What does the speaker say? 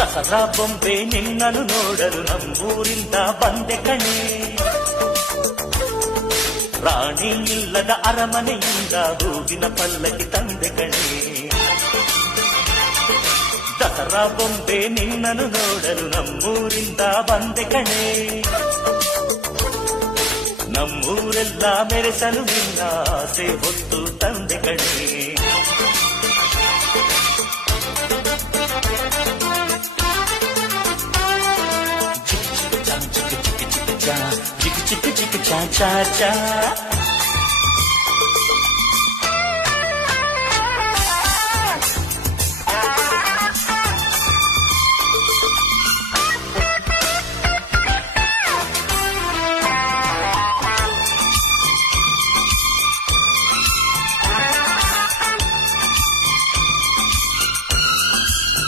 ದಸರಾ ಬೊಂಬೆ ನಿನ್ನನ್ನು ನೋಡಲು ನಮ್ಮೂರಿಂದ ಬಂದೆ ಕಣೆ. ರಾಣಿ ಇಲ್ಲದ ಅರಮನೆಯಿಂದ ಹೂವಿನ ಪಲ್ಲಕ್ಕಿ ತಂದೆ ಕಣೆ. ದಸರಾ ಬೊಂಬೆ ನಿನ್ನನ್ನು ನೋಡಲು ನಮ್ಮೂರಿಂದ ಬಂದೆ ಕಣೆ. ನಮ್ಮೂರೆಲ್ಲ ಮೆರೆಸಲು ನಿನ್ನ ಆಸೆ ಹೊತ್ತು ತಂದೆ ಕಣೆ. ಚಿಕ್ಕ ಚಿಕ್ಕ ಚಾ ಚಾ ಚಾ